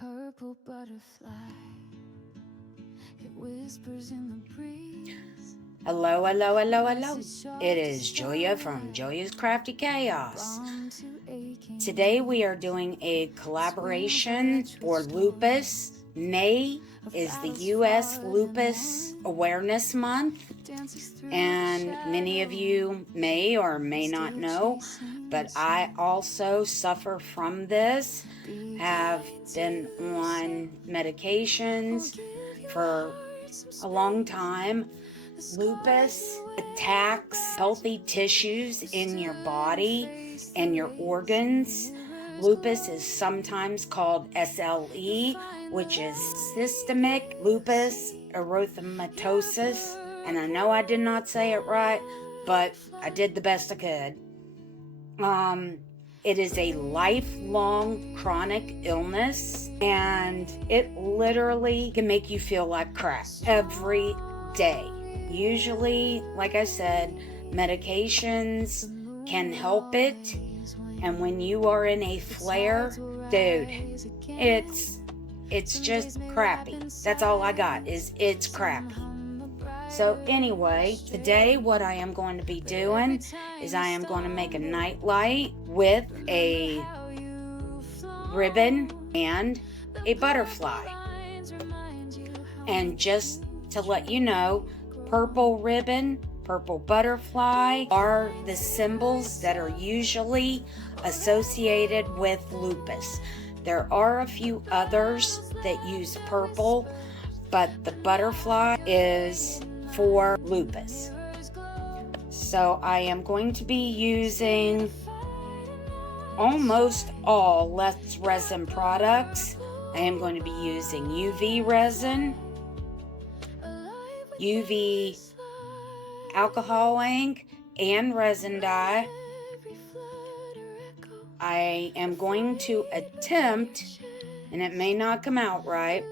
purple butterfly. It whispers in the breeze. Hello, hello, hello, hello. It is Julia from Julia's Crafty Chaos. Today we are doing a collaboration for Lupus. May is the U.S. Lupus Awareness Month, and many of you may or may not know, but I also suffer from this, have been on medications for a long time. Lupus attacks healthy tissues in your body and your organs. Lupus is sometimes called SLE, which is systemic lupus erythematosus. And I know I did not say it right, but I did the best I could. It is a lifelong chronic illness, and it literally can make you feel like crap every day. Usually, like I said, medications can help it, and when you are in a flare, dude, it's just crappy. That's all I got, is it's crappy. So anyway, today what I am going to be doing is I am going to make a nightlight with a ribbon and a butterfly. And just to let you know, purple ribbon, purple butterfly are the symbols that are usually associated with lupus. There are a few others that use purple, but the butterfly is for lupus. So I am going to be using almost all Let's Resin products. I am going to be using UV resin, UV alcohol ink, and resin dye. I am going to attempt, and it may not come out right,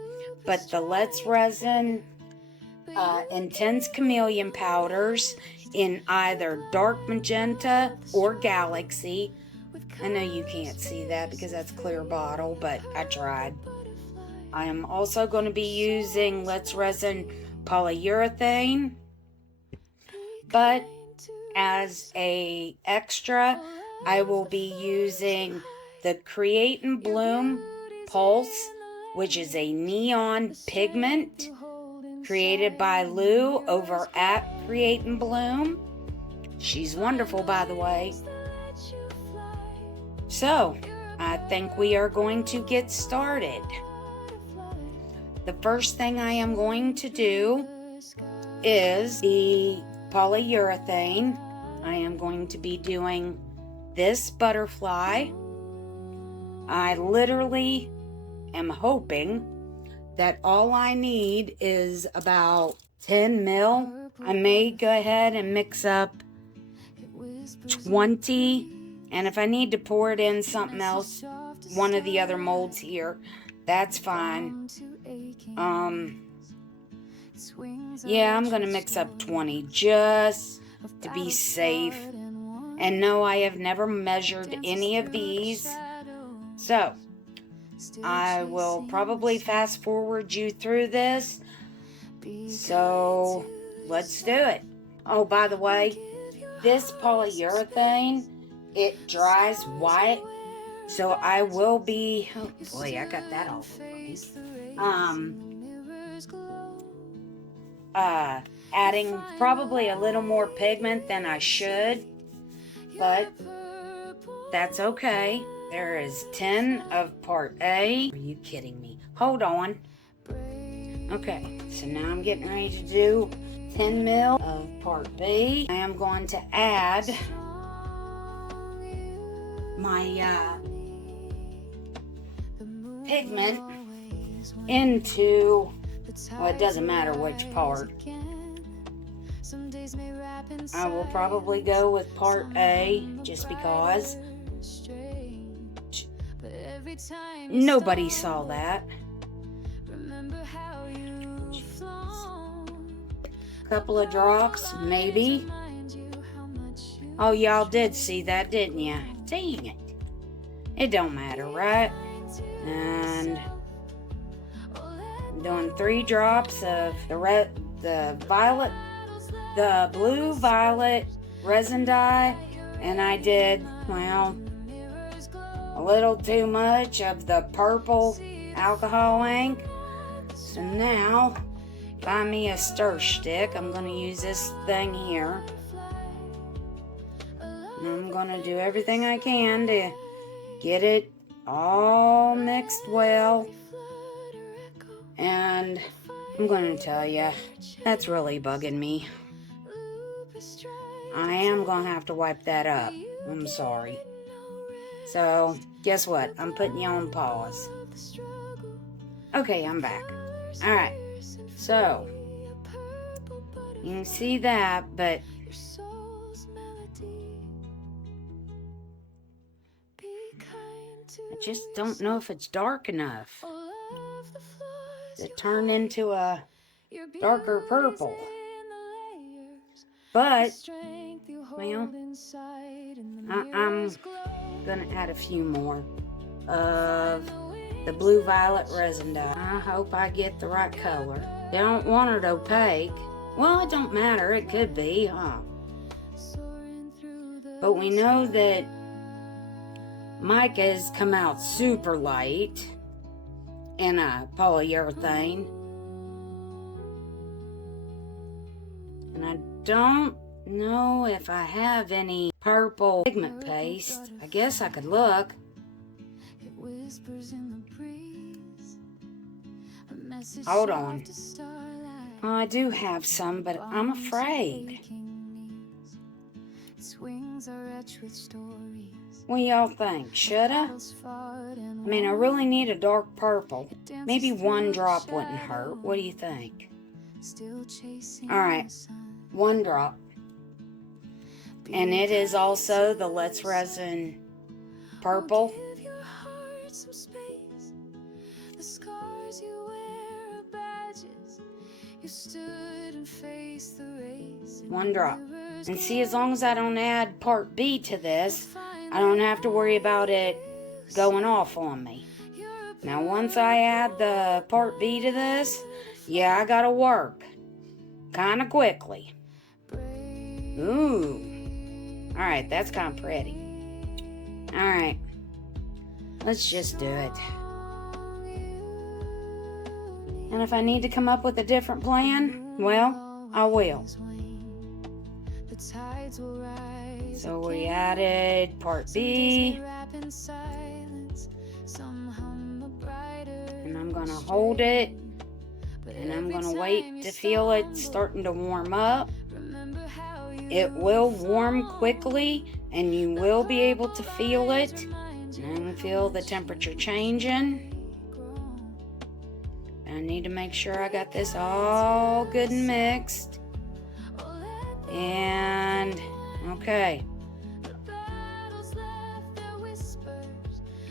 but the Let's Resin Intense Chameleon powders in either dark magenta or galaxy. I know you can't see that because that's a clear bottle, but I tried. I am also going to be using Let's Resin polyurethane, but as a extra, I will be using the Create and Bloom Pulse, which is a neon pigment created by Lou over at Create and Bloom. She's wonderful, by the way. So, I think we are going to get started. The first thing I am going to do is the polyurethane. I am going to be doing this butterfly. I literally am hoping that all I need is about 10 mil. I may go ahead and mix up 20, and if I need to pour it in something else, one of the other molds here, that's fine. Yeah, I'm gonna mix up 20 just to be safe. And no, I have never measured any of these, so I will probably fast forward you through this. So let's do it. Oh, by the way, this polyurethane, it dries white, so I will be, oh boy, I got that all over me. Adding probably a little more pigment than I should, but that's okay. There is 10 of part A. Are you kidding me? Hold on. Okay, so now I'm getting ready to do 10 mil of part B. I am going to add my pigment into, well, it doesn't matter which part. I will probably go with part A just because nobody saw that. Couple of drops, maybe. Oh, y'all did see that, didn't ya? Dang it. It don't matter, right? And 3 drops of the blue violet resin dye, and I did, well, a little too much of the purple alcohol ink. So now, buy me a stir stick. I'm going to use this thing here. And I'm going to do everything I can to get it all mixed well. And I'm going to tell you, that's really bugging me. I am going to have to wipe that up. I'm sorry. So, guess what? I'm putting you on pause. Okay, I'm back. Alright, so, you can see that, but I just don't know if it's dark enough to turn into a darker purple. But, well, I'm gonna add a few more of the blue violet resin dye. I hope I get the right color. They don't want it opaque. Well, it don't matter, it could be, huh? But we know that mica's come out super light in a polyurethane. And I don't know if I have any purple pigment paste. I guess I could look. Hold on. Oh, I do have some, but I'm afraid. What do y'all think? Should I? I mean, I really need a dark purple. Maybe 1 drop wouldn't hurt. What do you think? Alright, 1 drop. And it is also the Let's Resin purple. 1 drop. And see, as long as I don't add part B to this, I don't have to worry about it going off on me. Now, once I add the part B to this, yeah, I gotta work kind of quickly. Ooh. Alright, that's kind of pretty. Alright. Let's just do it. And if I need to come up with a different plan, well, I will. So we added part B. And I'm going to hold it. And I'm going to wait to feel it starting to warm up. It will warm quickly, and you will be able to feel it. And feel the temperature changing. I need to make sure I got this all good and mixed. And, okay.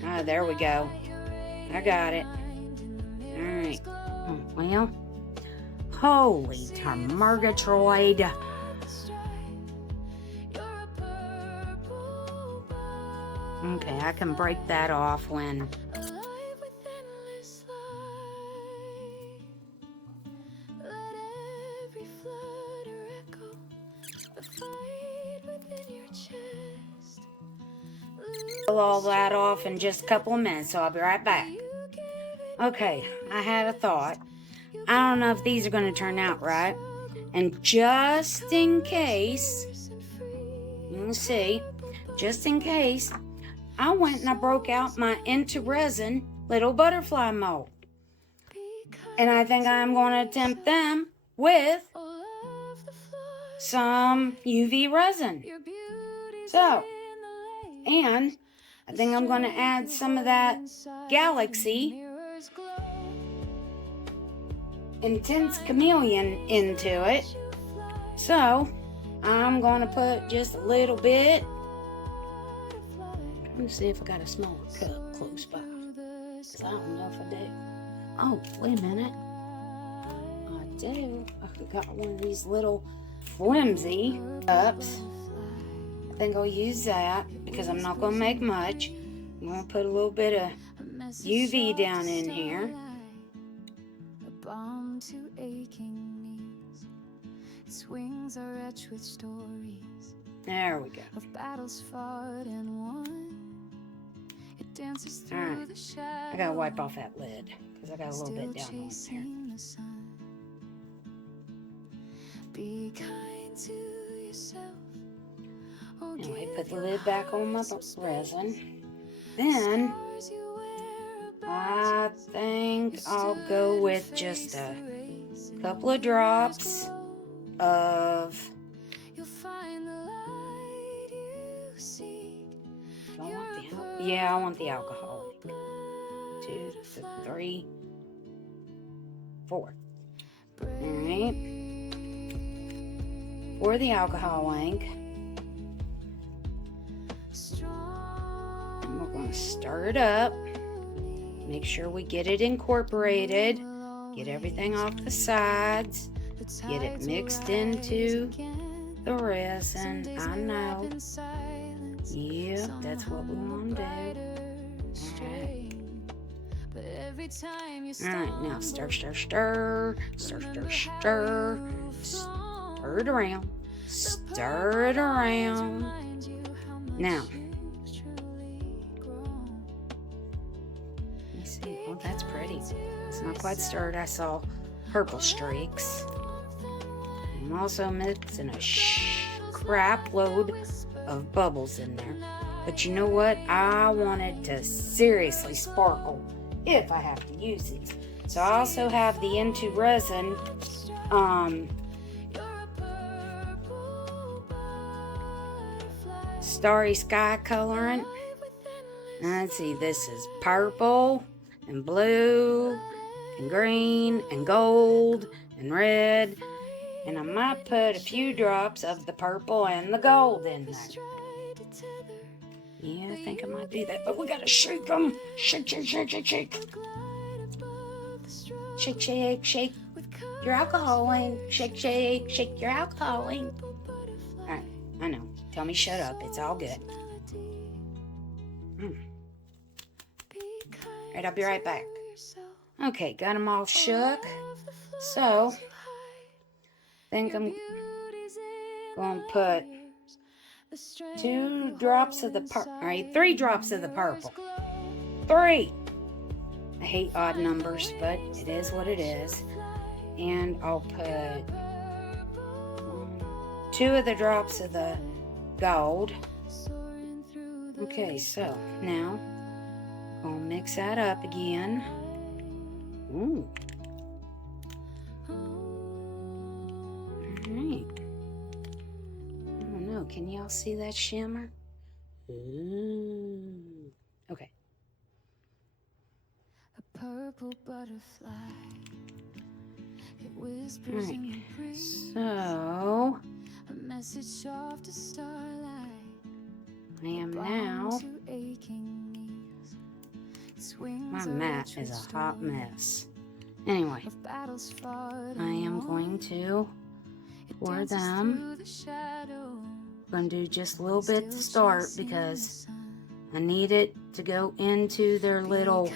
Ah, there we go. I got it. Alright. Well, holy Murgatroyd. Okay, I can break that off when... all that off in just a couple of minutes, so I'll be right back. Okay, I had a thought. I don't know if these are going to turn out right. And just in case, you can see, just in case, I went and I broke out my Into Resin little butterfly mold. And I think I'm going to attempt them with some UV resin. So, and I think I'm going to add some of that Galaxy Intense Chameleon into it. So, I'm going to put just a little bit. Let me see if I got a smaller cup close by. Because I don't know if I do. Oh, wait a minute. I do. I got one of these little flimsy cups. I think I'll use that because I'm not going to make much. I'm going to put a little bit of UV down in here. balm to aching knees. Its wings are etched with stories There we go. of battles fought and won. It dances through the shadows. I gotta wipe off that lid because I got a little bit down on there. The sun. Be kind to yourself. Anyway, put the lid back on my resin. Then I think I'll go with just a couple of drops of I want the alcohol. 2, 3, 4. Alright. For the alcohol ink. And we're going to stir it up. Make sure we get it incorporated. Get everything off the sides. Get it mixed into the resin. I know. Yeah, that's what we want to do. Alright, now stir, stir, stir. Stir, stir, stir. Stir it around. Stir it around. Now, let me see. Oh, that's pretty. It's not quite stirred. I saw purple streaks. I'm also mixing a crap load of bubbles in there. But you know what? I want it to seriously sparkle if I have to use these. So I also have the Into Resin Starry Sky colorant. Let's see, this is purple and blue and green and gold and red. And I might put a few drops of the purple and the gold in there. Yeah, I think I might do that. But we gotta shake them. Shake, shake, shake, shake, shake. Shake, shake, shake your alcohol in. Shake, shake, shake your alcohol in. Alright, I know. Tell me shut up. It's all good. Alright, I'll be right back. Okay, got them all shook. So, I think I'm going to put 2 drops of the purple. Alright, 3 drops of the purple. 3! I hate odd numbers, but it is what it is. And I'll put 2 of the drops of the gold. Okay, so now I'll mix that up again. Ooh. Alright. I don't know, can y'all see that shimmer? Ooh. Okay. A purple butterfly. It whispers in the breeze. So A message soft to starlight. I am now. My mat is a hot mess. Anyway, I am going to pour them. I'm going to do just a little bit to start because I need it to go into their little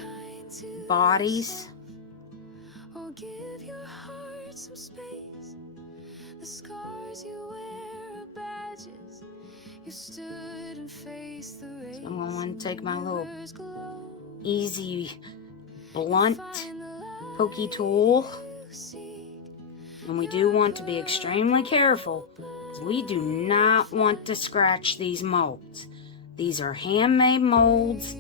bodies. The scars you wear are badges. You stood and faced the race. So I'm going to take my little easy, blunt, pokey tool. And we do want to be extremely careful because we do not want to scratch these molds. These are handmade molds.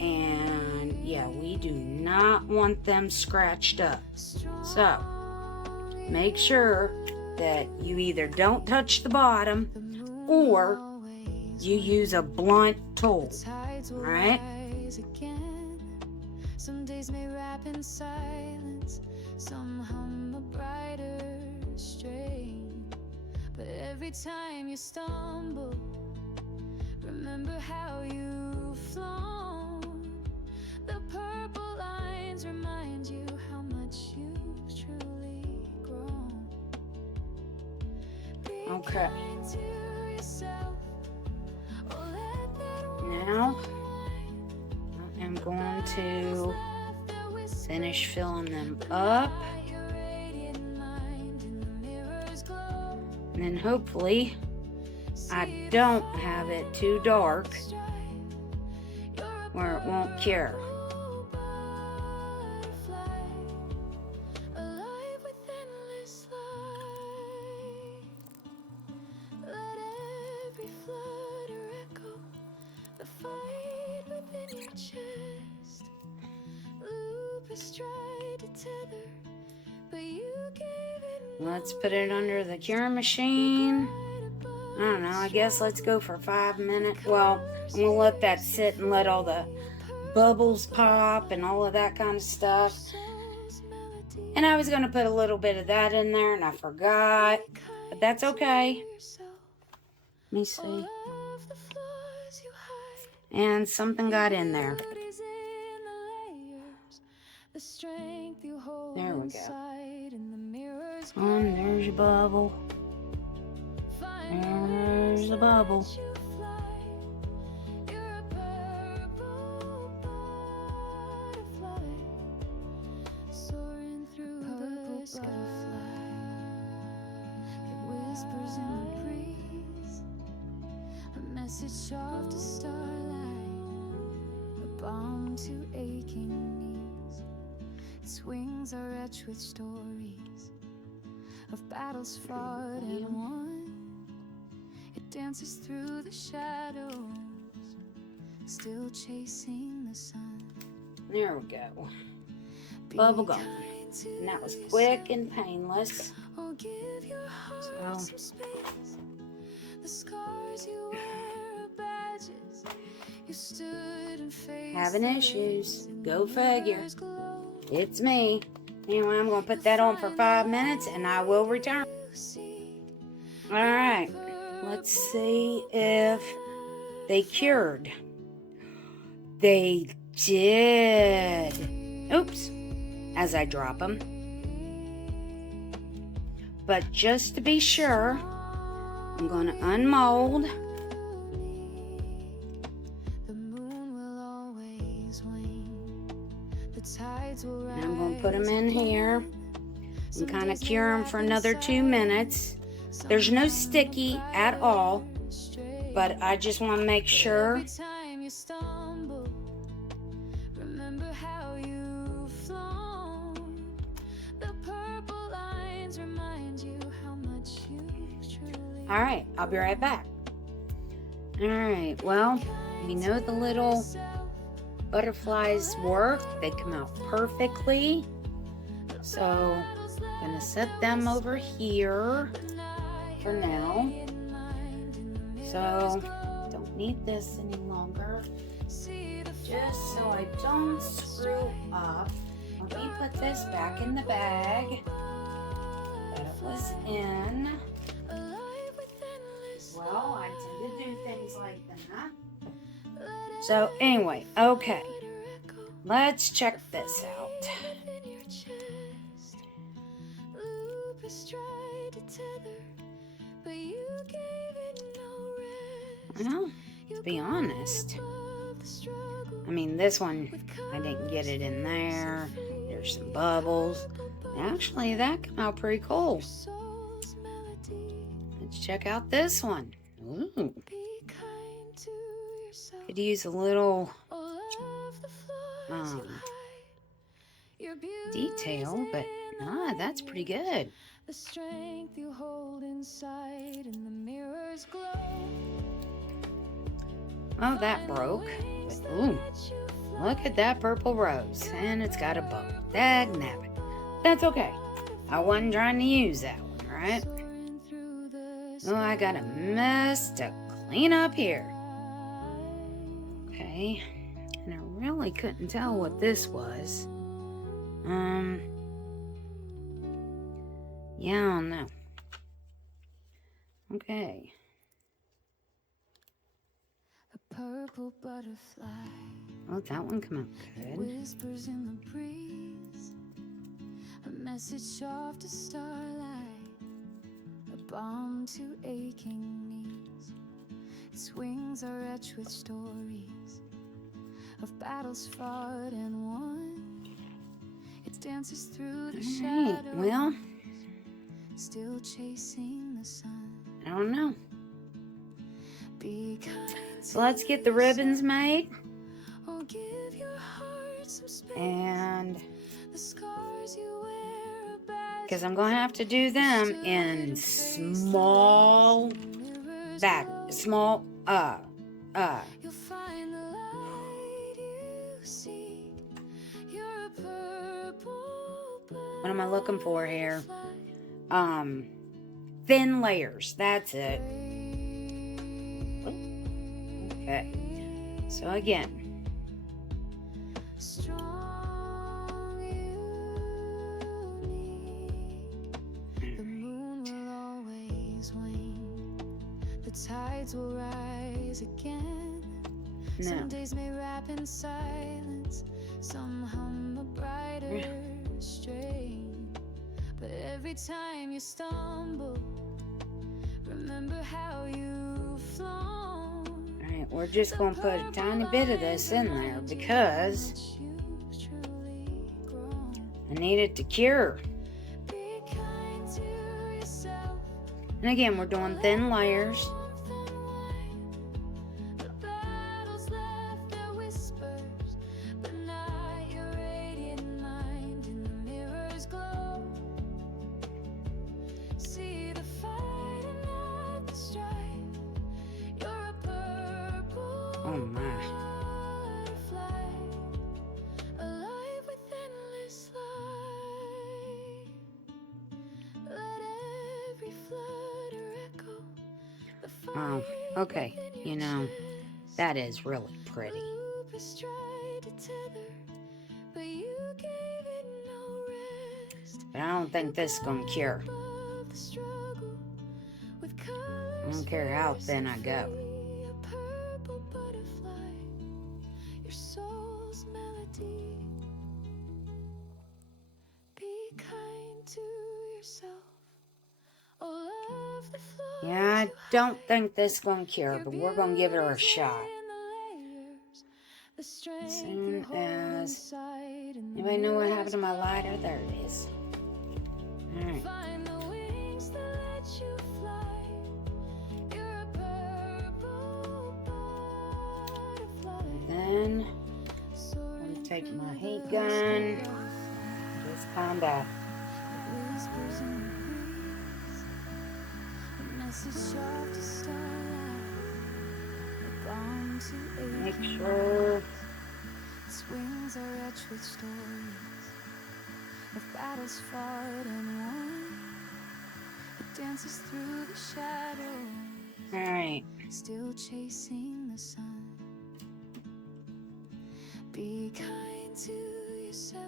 And yeah, we do not want them scratched up. So, make sure that you either don't touch the bottom or you use a blunt tool. Alright? Some days may wrap in silence, some hum a brighter strain. But every time you stumble, remember how you've flown. The purple lines remind you how much you've truly grown. Okay. Now, I am going to Finish filling them up. And then hopefully I don't have it too dark where it won't cure. Let's put it under the cure machine. I don't know, I guess let's go for 5 minutes. Well, I'm going to let that sit and let all the bubbles pop and all of that kind of stuff. And I was going to put a little bit of that in there and I forgot. But that's okay. Let me see. And something got in there. There we go. There's your bubble. There's the bubble. Message off to starlight, a balm to aching knees. Its wings are etched with stories of battles fought and won. It dances through the shadows, still chasing the sun. There we go. Bubble gum. And that was quick and painless. So, the scars you wear are badges. You stood and faced having issues. Go figure. It's me. Anyway, I'm going to put that on for 5 minutes and I will return. Alright. Let's see if they cured. They did. Oops. As I drop them. But just to be sure, I'm going to unmold. And I'm going to put them in here and kind of cure them for another 2 minutes. There's no sticky at all, but I just want to make sure. Alright, I'll be right back. Alright, well, we know the little butterflies work. They come out perfectly. So, I'm going to set them over here for now. So, don't need this any longer. Just so I don't screw up, let me put this back in the bag that it was in. Well, I tend to do things like that. So anyway, okay. Let's check this out. Well, to be honest, I mean, this one, I didn't get it in there. There's some bubbles. Actually, that came out pretty cool. Let's check out this one. Ooh. Could use a little detail, but that's pretty good. The strength you hold inside and the mirror's glow. Oh, that broke. But, ooh, look at that purple rose, and it's got a bow. Dagnabbit. That's okay. I wasn't trying to use that one, right? Oh, I got a mess to clean up here. Okay, and I really couldn't tell what this was. Yeah, I don't know. Okay. A purple butterfly. Oh, that one came out good. Whispers in the breeze. A message off to starlight. A balm to aching knees. Its wings are etched with stories of battles fought and won. dances through the All shadows. right, well, Still chasing the sun. I don't know. Be kind So let's get the ribbons made. or give your heart some space. And The scars you wear are bad. because I'm going to have to do them in small small, You'll find the light you seek. You're a purple what am I looking for here? butterfly. Thin layers, that's it. Okay, so again, Strong, unique. The moon will always wane. The tides will rise again. no. Some days may wrap in silence. Some hum a brighter strain. But every time you stumble, remember how you've flown. Alright, we're just going to put a tiny bit of this in there because I need it to cure. Be kind to yourself. And again, we're doing thin layers. The battles left are whispers, but not your radiant mind in the mirror's glow. See the fight and not the strife. You're a purple Oh my. butterfly, alive with endless light. Let every flutter echo the Oh, fire okay. within You your know, chest. that is really pretty. Lupus tried to tether, but you gave it no rest. But I don't think this is going to cure. Above the struggle, with I colors don't care how fierce thin and I go. free, a purple butterfly, your soul's melody. Be kind to yourself. Oh, love the flaws Yeah, I you don't hide. think this is going to cure, Your but we're going to give it a beauty's shot. in the layers, the strength Soon you hold as- inside, and the Anybody know what mirror's happened to my lighter? There it is. Alright. find the wings that let you fly. You're a purple butterfly. Then Soaring I'm take through my heat the gun. sky. Just kind of Whispers in the breeze. A message sharp to starlight. A bomb to make aching sure. its wings are etched with stories of battles fought and won. It dances through the shadows, Alright. still chasing the sun. Be kind to yourself,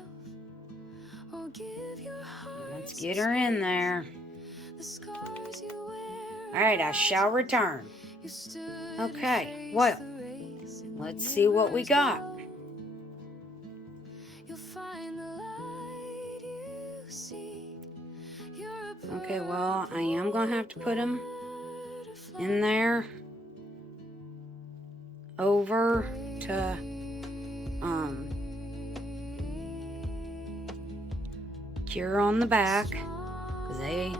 or give your heart Let's some get her in there. space. The scars you wear Alright, I shall return. you stood Okay, and faced well, the race in the let's see what we mirror's got. glow. You'll find the light you seek. You're a Okay, well, I am going to have to put them butterfly. in there over to cure on the back because they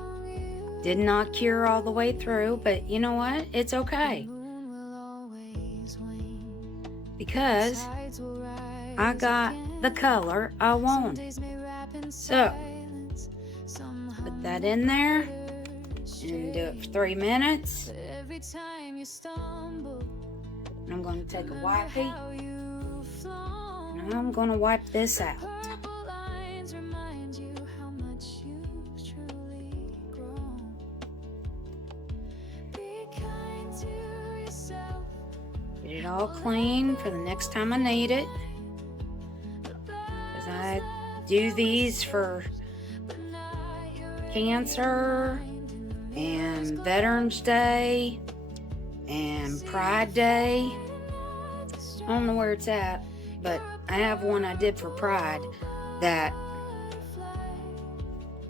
did not cure all the way through, but you know what? It's okay Moon will always wane. because Tides will rise I got the again. color I Some want. days may wrap in So, silence. Some put hum that in there brighter and do it for strain. 3 minutes. But every time you stumble, And I'm going to take a remember wipey how you've flown. and I'm going to wipe this out. Purple lines remind you how much you've truly grown. Be kind to yourself. Get it all clean for the next time I need it. Because I do these for cancer and Veterans Day and Pride Day. I don't know where it's at, but I have one I did for Pride that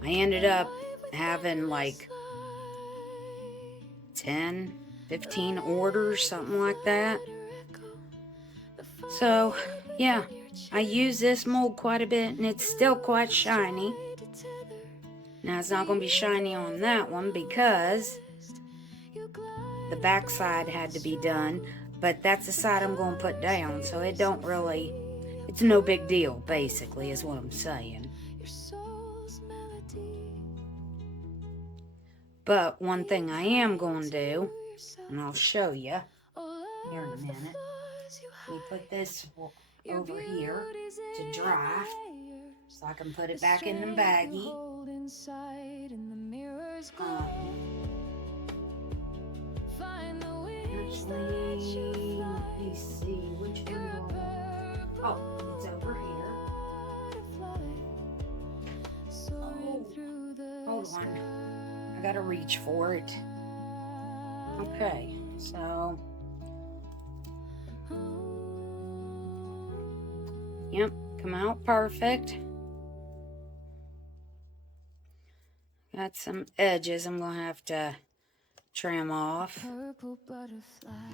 I ended up having like 10, 15 orders, something like that. So, yeah, I use this mold quite a bit, and it's still quite shiny. Now, it's not going to be shiny on that one because the back side had to be done, but that's the side I'm going to put down, so it don't really, it's no big deal, basically, is what I'm saying. But one thing I am going to do, and I'll show you here in a minute, we put this over here to dry, so I can put it back in the baggie. Actually, let me see which one do I want. Oh, it's over here. Oh, hold on. I gotta reach for it. Okay, so. Yep, come out perfect. Got some edges I'm gonna have to trim off. Purple butterfly,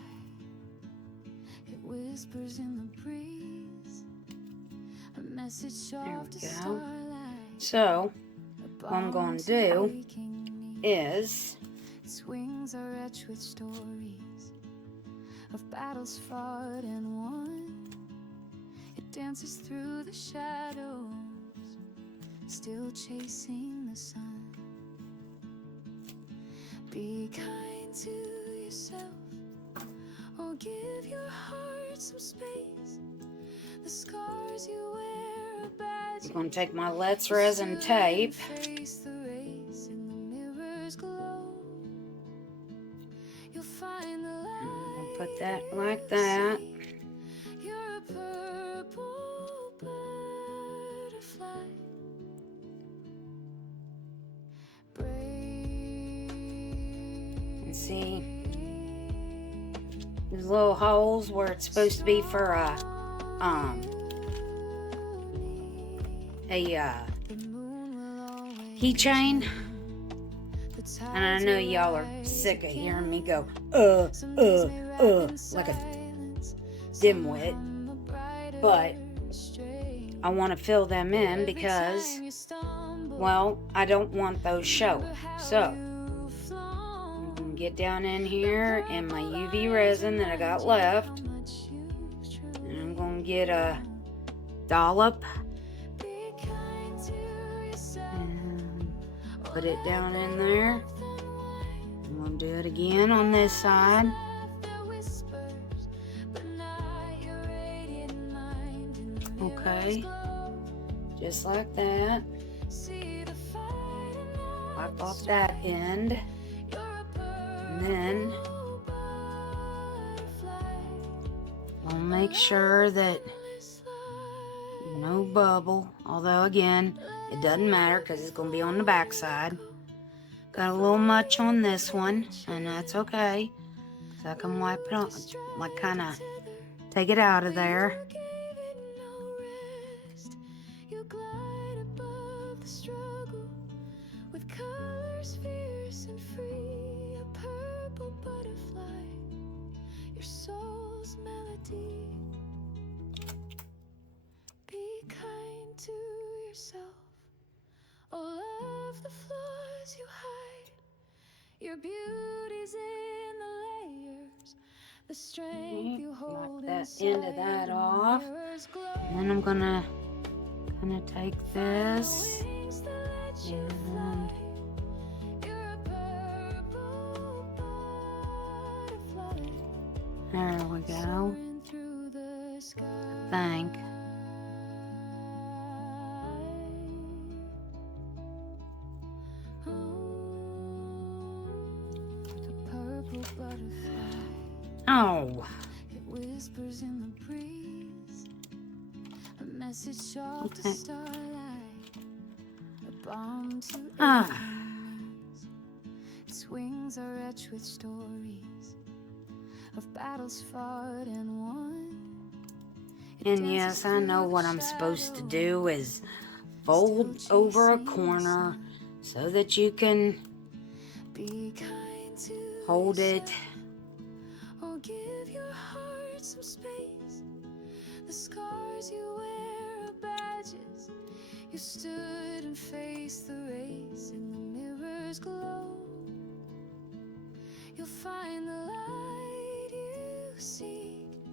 it whispers in the breeze, a message of the starlight. So, what I'm going to do is its wings are etched with stories of battles fought and won. It dances through the shadows, still chasing the sun. Be kind to yourself, or give your heart some space. The scars you wear are bad. I'm going to take my Let's Resin tape. I'll put that like that. You're a purple butterfly. And see, there's little holes where it's supposed to be for a keychain. And I know y'all are sick of hearing me go, like a dimwit. But I want to fill them in because, well, I don't want those showing. So, I'm going to get down in here in my UV resin that I got left. And I'm going to get a dollop. Put it down in there. I'm going to do it again on this side. Okay. Just like that. Wipe off that end. And then I'll make sure that no bubble. Although, again, it doesn't matter because it's going to be on the back side. Got a little much on this one, and that's okay. So I can wipe it off, like kind of take it out of there. Your beauty's in the layers, the strength you hold that end of that off. And then I'm gonna kind of take this and there we go. I think. Oh. It whispers in the breeze, a message of the starlight, a bomb to enemies. Its wings are etched with stories of battles fought and won. And yes, I know what I'm supposed to do is fold over a corner so that you can hold it. Give your heart some space. The scars you wear You stood and faced the race in the mirror's glow. You'll find the light you seek.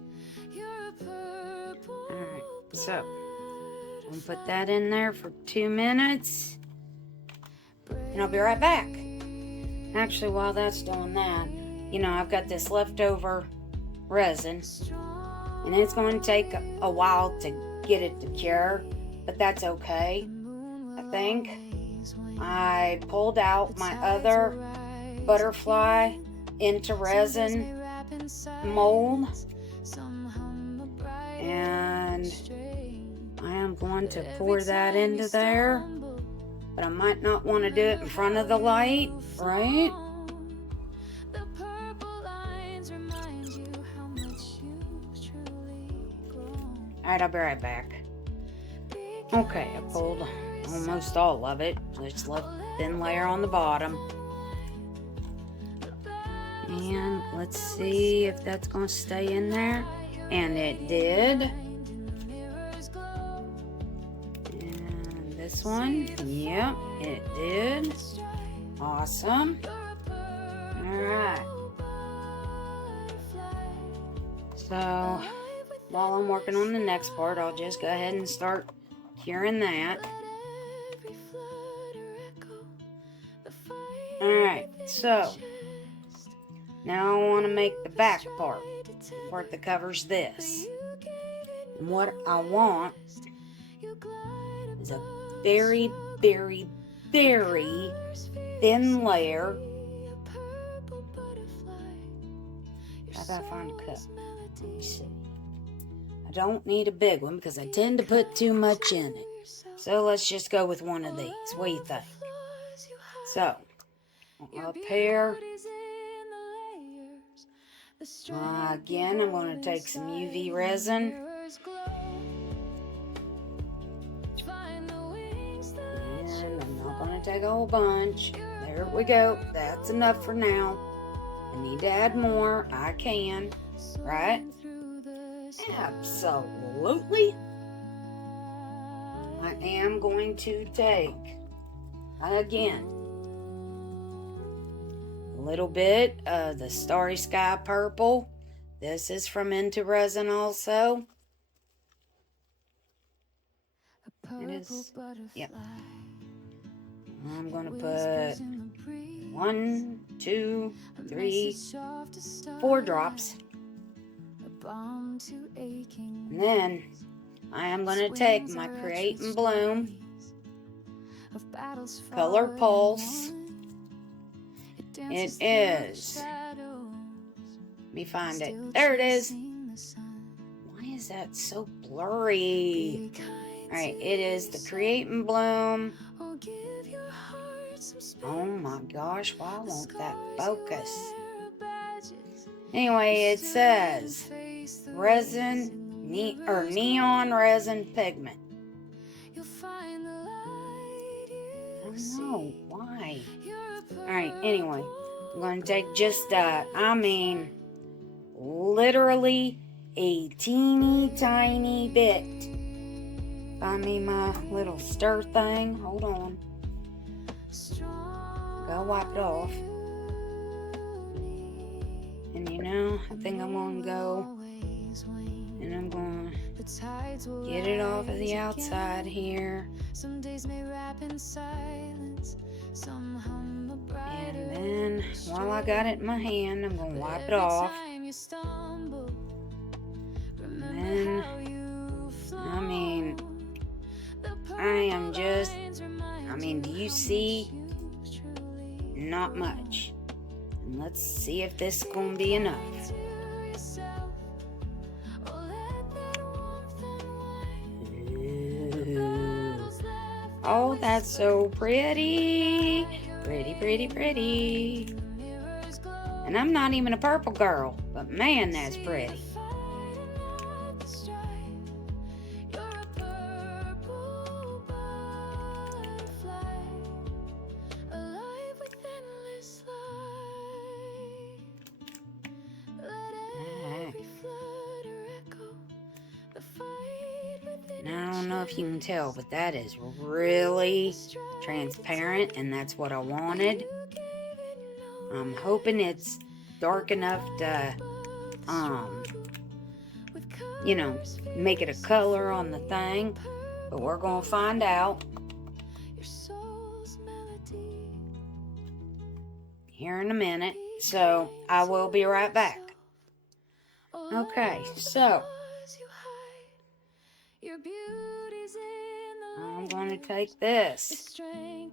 You're a purple. Alright, so I'm gonna put that in there for 2 minutes. And I'll be right back. Actually, while that's doing that, you know, I've got this leftover resin. And it's going to take a while to get it to cure. But that's okay, I think. I pulled out my other butterfly into resin mold. And I am going to pour that into there. But I might not want to do it in front of the light, right? Alright, I'll be right back. Okay, I pulled almost all of it. Just left a thin layer on the bottom. And let's see if that's going to stay in there. And it did. And this one, yep, it did. Awesome. Alright. So, while I'm working on the next part, I'll just go ahead and start curing that. Alright, so now I want to make the back part that covers this. And what I want is a very, very, very thin layer. How about I find a cup? Let me see. I don't need a big one because I tend to put too much in it. So let's just go with one of these. What do you think? So, up here. Again, I'm going to take some UV resin. And I'm not going to take a whole bunch. There we go. That's enough for now. I need to add more. I can. Right? Absolutely. I am going to take, again, a little bit of the Starry Sky Purple. This is from Into Resin also. It is, yep. I'm going to put 1, 2, 3, 4 drops. And then I am going to take my Create and Bloom Color Pulse. It is, let me find it. There it is. Why is that so blurry? Alright, it is the Create and Bloom. Oh my gosh, why won't that focus? Anyway, it says resin, neon resin pigment. I don't know why. Alright, anyway, I'm going to take just literally a teeny tiny bit. Find me my little stir thing. Hold on. Go wipe it off. And you know, I think I'm going to go and I'm going to get it off of the outside here. And then, while I got it in my hand, I'm going to wipe it off. And then, do you see? Not much. And let's see if this is going to be enough. Ooh. Oh, that's so pretty. Pretty, pretty, pretty. And I'm not even a purple girl, but man, that's pretty. I don't know if you can tell, but that is really transparent, and that's what I wanted. I'm hoping it's dark enough to, make it a color on the thing, but we're going to find out here in a minute, so I will be right back. Okay, so I'm going to take this and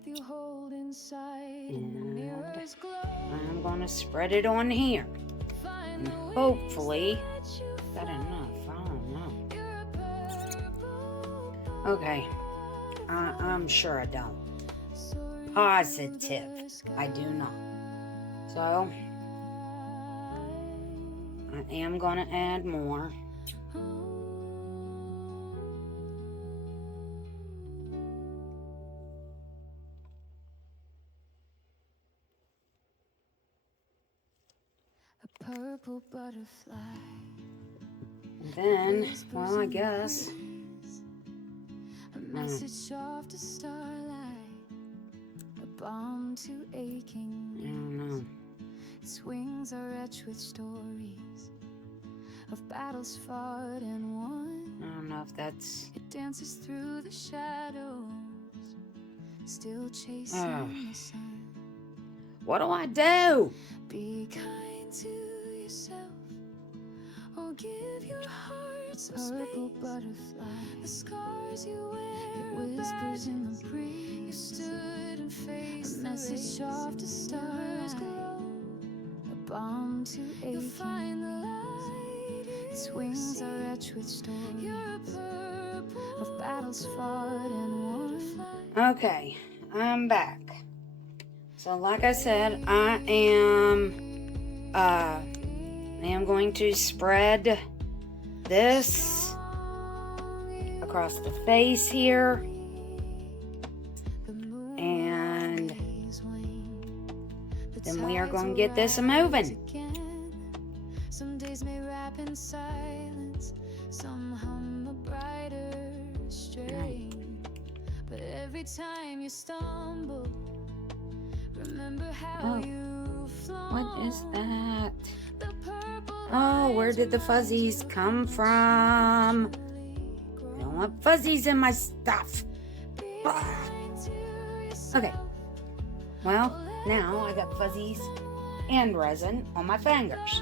I'm going to spread it on here, and hopefully got enough. I don't know. Okay, I'm sure I don't. Positive, I do not. So I am going to add more. Purple butterfly. And then, well, I guess. A message off to starlight. A balm to aching. I don't know. Its wings are etched with stories of battles fought and won. I don't know if that's. It dances through the shadows, still chasing the sun. What do I do? Be kind to yourself, or give your heart some purple butterfly. The scars you wear, it whispers in the breeze. You stood and faced a message off to stars glow. A balm to aching. You'll find the light. Its wings are etched with stories of battles fought and won. Okay, I'm back. So like I said, I am going to spread this across the face here, and then we are going to get this moving. Some days may wrap in silence, some hum a brighter strain. But every time you stumble, remember how you flown. What is that? Oh, where did the fuzzies come from? I don't want fuzzies in my stuff. Okay. Well, now I got fuzzies and resin on my fingers.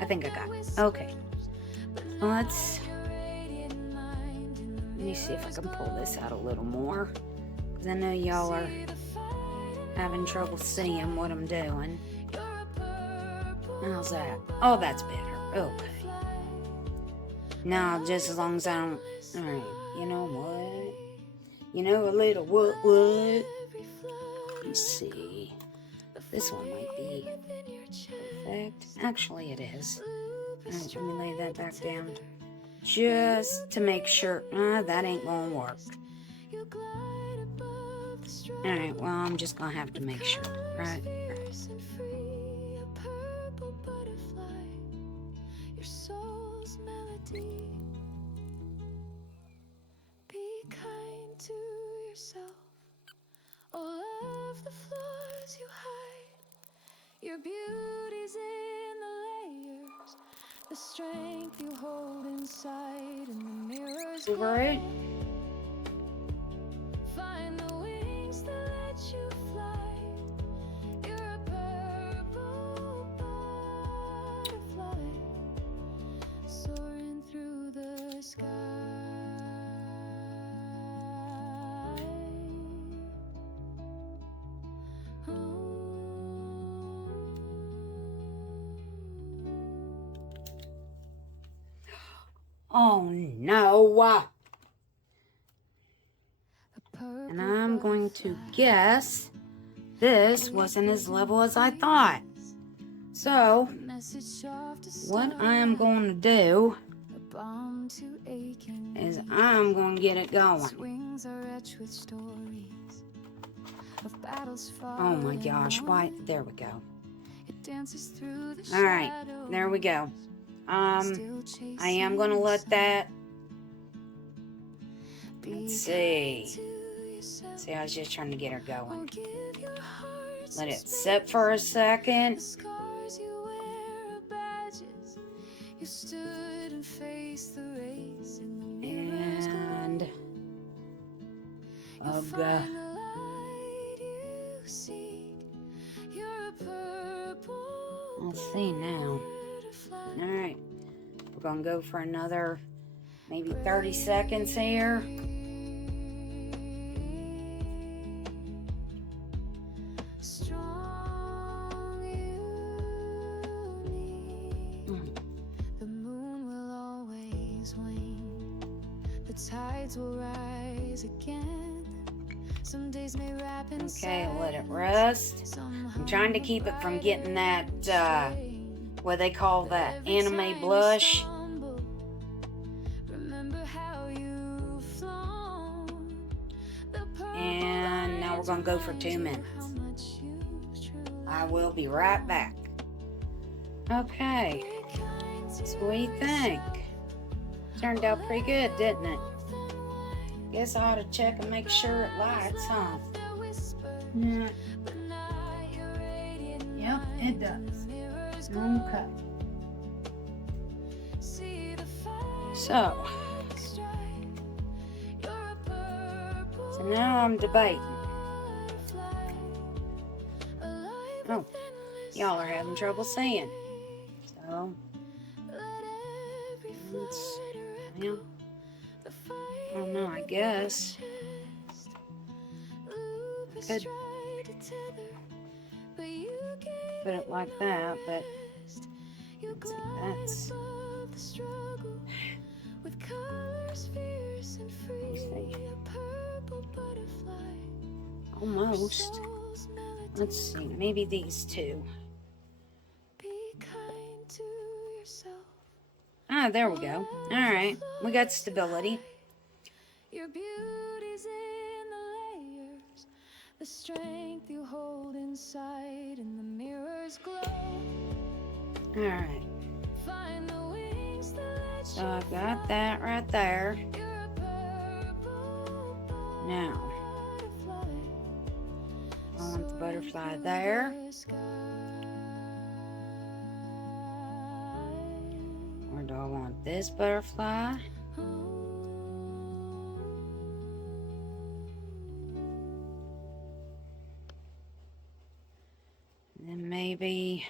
I think I got it. Okay. Well, let me see if I can pull this out a little more, because I know y'all are having trouble seeing what I'm doing. How's that? Oh, that's better. Okay. Now, just as long as I don't... Alright, you know what? You know a little what? Let's see. This one might be perfect. Actually, it is. Alright, let me lay that back down. Just to make sure... that ain't gonna work. Alright, well, I'm just gonna have to make sure. Right. Be kind to yourself. All of the flaws you hide, your beauty's in the layers, the strength you hold inside, and the mirrors Right. find the wings that let you fly. You're a purple butterfly, soaring through the sky. Oh, no. And I'm going to guess this wasn't as level as I thought. So, what I am going to do is I'm going to get it going. Oh my gosh, why? There we go. Alright, there we go. I am going to let that Let's see. See, I was just trying to get her going. Let it sit for a second. And I'll go. Let's see now. Alright. We're going to go for another maybe 30 seconds here. The moon will always wane. The tides will rise again. Some days may wrap in Okay, let it rest. I'm trying to keep it from getting that, what they call that anime blush. And now we're going to go for 2 minutes. I will be right back. Okay. So what do you think? Turned out pretty good, didn't it? Guess I ought to check and make sure it lights, huh? Yeah. Yep, it does. Okay. So now I'm debating. Oh, y'all are having trouble seeing. So, well, I don't know, I guess I could put it like that, but let's see, that's, let's see. Almost. Let's see, maybe these two. Ah, there we go. Alright, we got stability. Your beauty's in the layers, the strength you hold inside, and the mirror's glow. Alright. Find the wings that let So I've got that right there. Now, I want the butterfly there. Or do I want this butterfly? And then maybe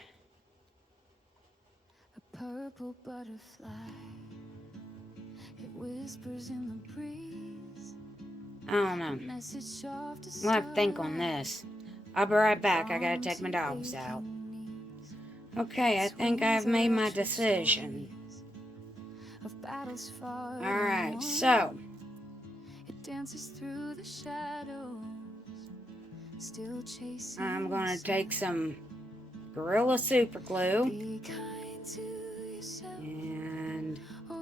a purple butterfly. It whispers in the breeze. I don't know. We'll have to think on this. I'll be right back. I gotta take my dogs out. Okay, I think I've made my decision. Alright, so I'm gonna take some Gorilla Super Glue and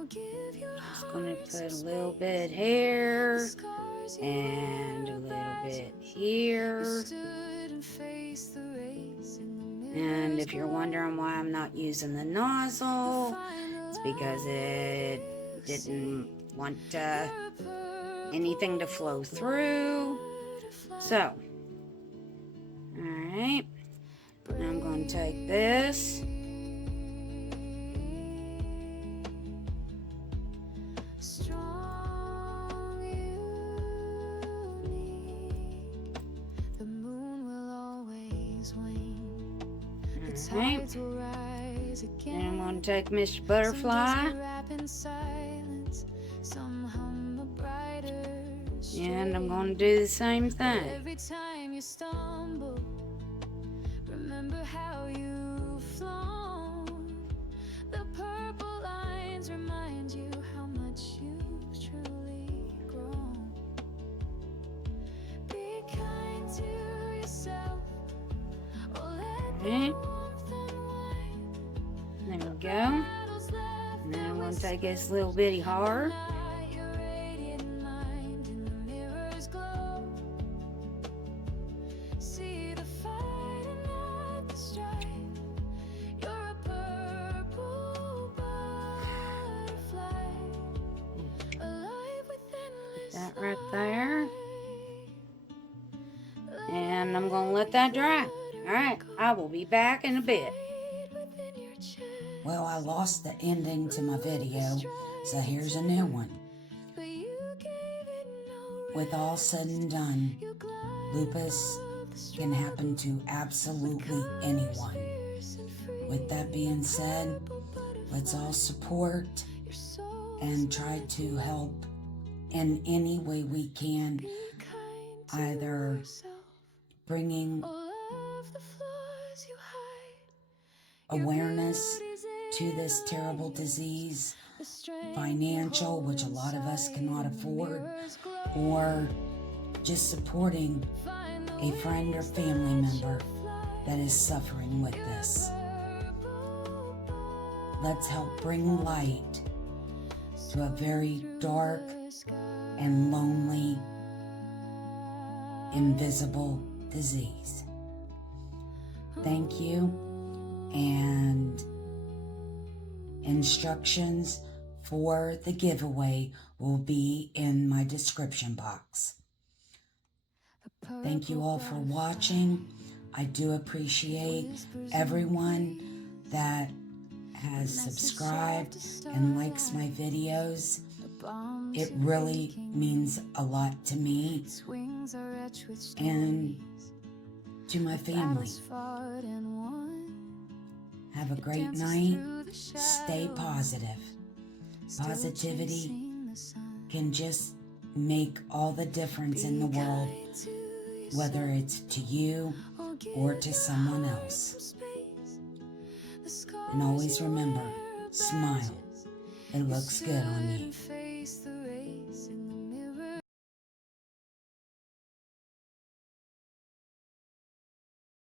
just gonna put a little bit here and a little bit here. And if you're wondering why I'm not using the nozzle, it's because it didn't want anything to flow through. So, alright, now I'm going to take this. Alright, and I'm going to take Mr. Butterfly, and I'm going to do the same thing. Every time you stumble, remember how you've flown. The purple lines remind you how much you've truly grown. Be kind to yourself. Alright. There we go. And then I'm going to take this little bitty heart. Put that that right there. And I'm going to let that dry. Alright, I will be back in a bit. Well, I lost the ending to my video, so here's a new one. With all said and done, lupus can happen to absolutely anyone. With that being said, let's all support and try to help in any way we can, either bringing awareness to this terrible disease, financial, which a lot of us cannot afford, or just supporting a friend or family member that is suffering with this. Let's help bring light to a very dark and lonely, invisible disease. Thank you, and instructions for the giveaway will be in my description box. Thank you all for watching. I do appreciate everyone that has subscribed and likes my videos. It really means a lot to me and to my family. Have a great night. Stay positive. Positivity can just make all the difference in the world, whether it's to you or to someone else. And always remember, smile. It looks good on you.